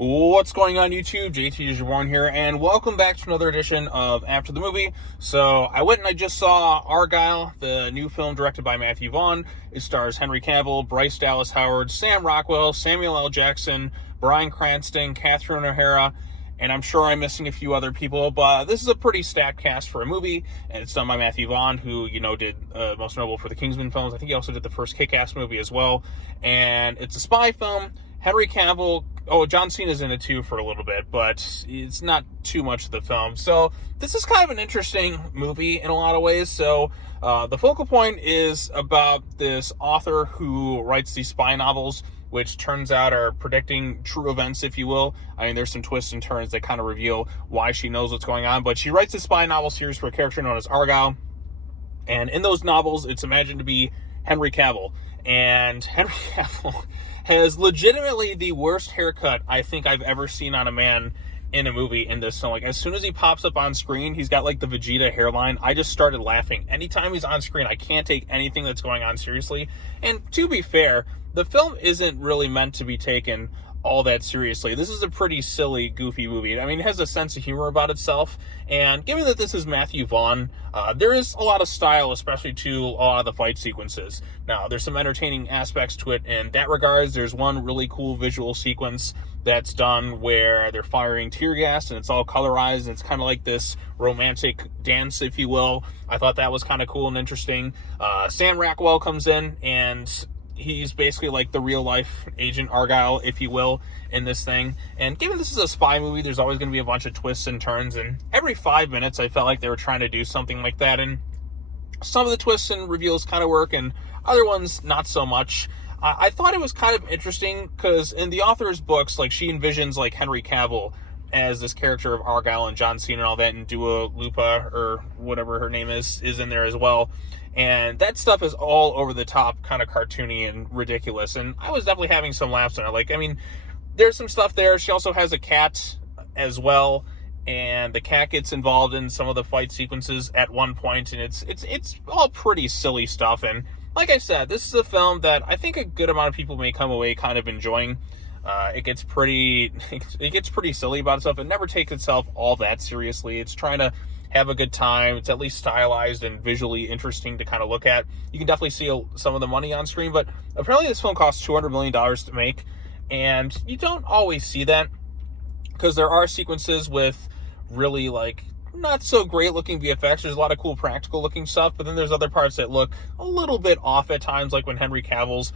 What's going on YouTube? JT Jaborn here, and welcome back to another edition of After the Movie. So I went and I just saw Argylle, the new film directed by Matthew Vaughn. It stars Henry Cavill, Bryce Dallas Howard, Sam Rockwell, Samuel L. Jackson, Bryan Cranston, Catherine O'Hara, and I'm sure I'm missing a few other people, but this is a pretty stacked cast for a movie, and it's done by Matthew Vaughn, who, did most notable for the Kingsman films. I think he also did the first Kick-Ass movie as well, and it's a spy film. Henry Cavill, John Cena's in it too for a little bit, but it's not too much of the film. So this is kind of an interesting movie in a lot of ways. So the focal point is about this author who writes these spy novels, which turns out are predicting true events, if you will. I mean, there's some twists and turns that kind of reveal why she knows what's going on, but she writes a spy novel series for a character known as Argylle. And in those novels, it's imagined to be Henry Cavill. And Henry Cavill has legitimately the worst haircut I think I've ever seen on a man in a movie in this. So, as soon as he pops up on screen, he's got, the Vegeta hairline. I just started laughing. Anytime he's on screen, I can't take anything that's going on seriously. And to be fair, the film isn't really meant to be taken all that seriously. This is a pretty silly, goofy movie. I mean, it has a sense of humor about itself, and given that this is Matthew Vaughn, there is a lot of style, especially to a lot of the fight sequences. Now, there's some entertaining aspects to it in that regards. There's one really cool visual sequence that's done where they're firing tear gas, and it's all colorized, and it's kind of like this romantic dance, if you will. I thought that was kind of cool and interesting. Sam Rockwell comes in, and he's basically like the real-life Agent Argylle, if you will, in this thing. And given this is a spy movie, there's always going to be a bunch of twists and turns. And every 5 minutes, I felt like they were trying to do something like that. And some of the twists and reveals kind of work, and other ones not so much. I thought it was kind of interesting because in the author's books, she envisions Henry Cavill as this character of Argylle and John Cena and all that, and Dua Lipa, or whatever her name is in there as well. And that stuff is all over the top, kind of cartoony and ridiculous. And I was definitely having some laughs on it. There's some stuff there. She also has a cat as well, and the cat gets involved in some of the fight sequences at one point, and it's all pretty silly stuff. And like I said, this is a film that I think a good amount of people may come away kind of enjoying. It gets pretty silly about itself. It never takes itself all that seriously. It's trying to have a good time. It's at least stylized and visually interesting to kind of look at. You can definitely see some of the money on screen, but apparently this film cost $200 million to make, and you don't always see that because there are sequences with really not so great looking VFX. There's a lot of cool practical looking stuff, but then there's other parts that look a little bit off at times, like when Henry Cavill's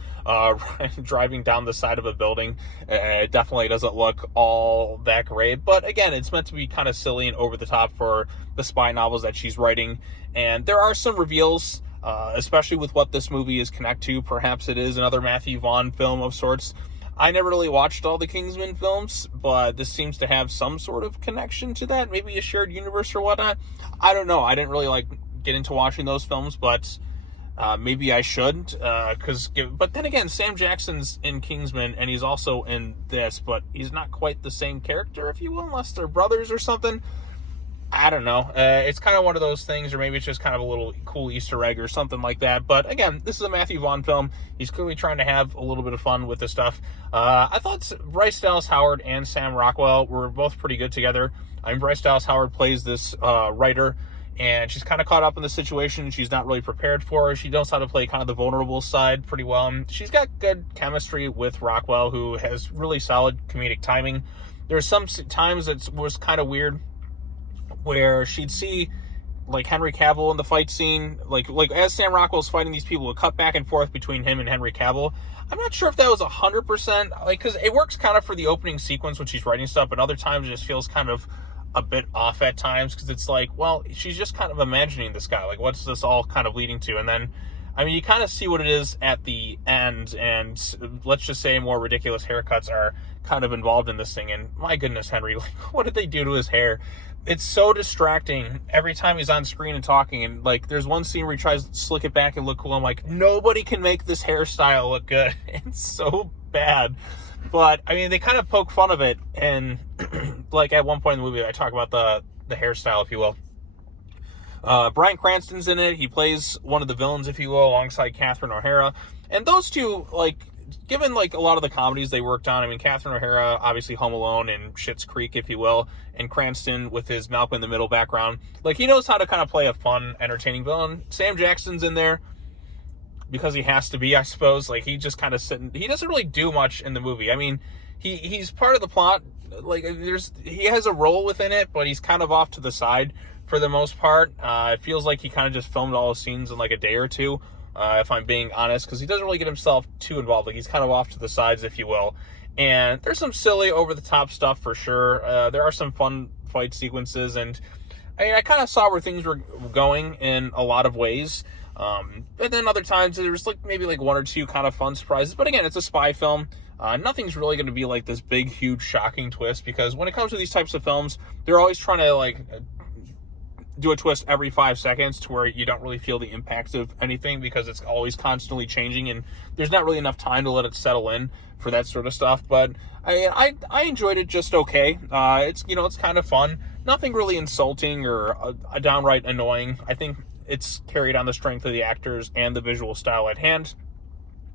driving down the side of a building. It definitely doesn't look all that great, but again, it's meant to be kind of silly and over the top for the spy novels that she's writing. And there are some reveals, especially with what this movie is connected to. Perhaps it is another Matthew Vaughn film of sorts. I never really watched all the Kingsman films, but this seems to have some sort of connection to that, maybe a shared universe or whatnot. I don't know. I didn't really get into watching those films, but maybe I should. But then again, Sam Jackson's in Kingsman, and he's also in this, but he's not quite the same character, if you will, unless they're brothers or something. I don't know. It's kind of one of those things, or maybe it's just kind of a little cool Easter egg or something like that. But again, this is a Matthew Vaughn film. He's clearly trying to have a little bit of fun with this stuff. I thought Bryce Dallas Howard and Sam Rockwell were both pretty good together. Bryce Dallas Howard plays this writer, and she's kind of caught up in the situation she's not really prepared for. She knows how to play kind of the vulnerable side pretty well. And she's got good chemistry with Rockwell, who has really solid comedic timing. There's some times that was kind of weird, where she'd see Henry Cavill in the fight scene, as Sam Rockwell's fighting these people, it cut back and forth between him and Henry Cavill. I'm not sure if that was 100%, because it works kind of for the opening sequence when she's writing stuff, but other times it just feels kind of a bit off at times, because it's she's just kind of imagining this guy, what's this all kind of leading to? And then, you kind of see what it is at the end, and let's just say more ridiculous haircuts are kind of involved in this thing. And my goodness, Henry, what did they do to his hair? It's so distracting every time he's on screen and talking. And there's one scene where he tries to slick it back and look cool. I'm like, nobody can make this hairstyle look good. It's so bad. But they kind of poke fun of it. And at one point in the movie, I talk about the hairstyle, if you will. Bryan Cranston's in it. He plays one of the villains, if you will, alongside Catherine O'Hara. And those two, given like a lot of the comedies they worked on, I mean, Catherine O'Hara, obviously Home Alone and Schitt's Creek, if you will, and Cranston with his Malcolm in the Middle background, like he knows how to kind of play a fun, entertaining villain. Sam Jackson's in there because he has to be, I suppose. Like he just kind of sitting, he doesn't really do much in the movie. I mean, he's part of the plot. Like he has a role within it, but he's kind of off to the side for the most part. It feels like he kind of just filmed all his scenes in like a day or two, if I'm being honest, because he doesn't really get himself too involved. Like he's kind of off to the sides, if you will. And there's some silly, over the top stuff for sure. There are some fun fight sequences, and I mean, I kind of saw where things were going in a lot of ways. And then other times there's like maybe like one or two kind of fun surprises. But again, it's a spy film. Nothing's really going to be like this big, huge, shocking twist, because when it comes to these types of films, they're always trying to like do a twist every 5 seconds to where you don't really feel the impacts of anything, because it's always constantly changing and there's not really enough time to let it settle in for that sort of stuff. But I enjoyed it just okay. It's, you know, it's kind of fun. Nothing really insulting or a downright annoying. I think it's carried on the strength of the actors and the visual style at hand.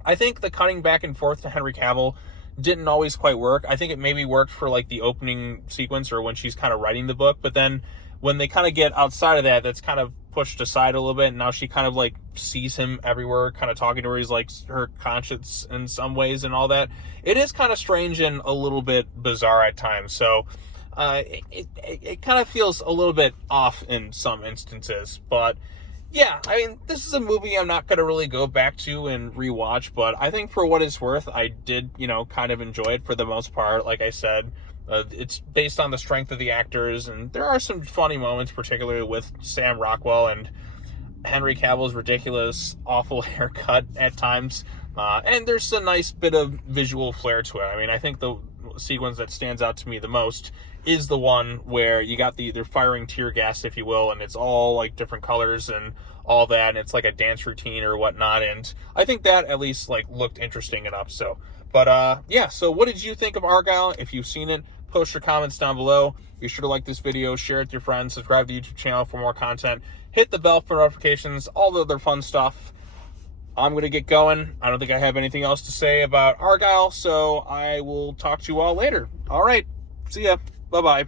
I think the cutting back and forth to Henry Cavill didn't always quite work. I think it maybe worked for like the opening sequence or when she's kind of writing the book, but then when they kind of get outside of that, that's kind of pushed aside a little bit, and now she kind of like sees him everywhere, kind of talking to her. He's like her conscience in some ways and all that. It is kind of strange and a little bit bizarre at times. So it kind of feels a little bit off in some instances. But yeah, I mean, this is a movie I'm not going to really go back to and rewatch, but I think for what it's worth, I did, you know, kind of enjoy it for the most part. Like I said, it's based on the strength of the actors, and there are some funny moments, particularly with Sam Rockwell and Henry Cavill's ridiculous, awful haircut at times. And there's a nice bit of visual flair to it. I mean, I think the sequence that stands out to me the most is the one where you got they're firing tear gas, if you will, and it's all like different colors and all that, and it's like a dance routine or whatnot. And I think that at least like looked interesting enough. So, but yeah, so what did you think of Argylle? If you've seen it, post your comments down below. Be sure to like this video, share it with your friends, subscribe to the YouTube channel for more content, hit the bell for notifications, all the other fun stuff. I'm going to get going. I don't think I have anything else to say about Argylle, so I will talk to you all later. All right, see ya. Bye-bye.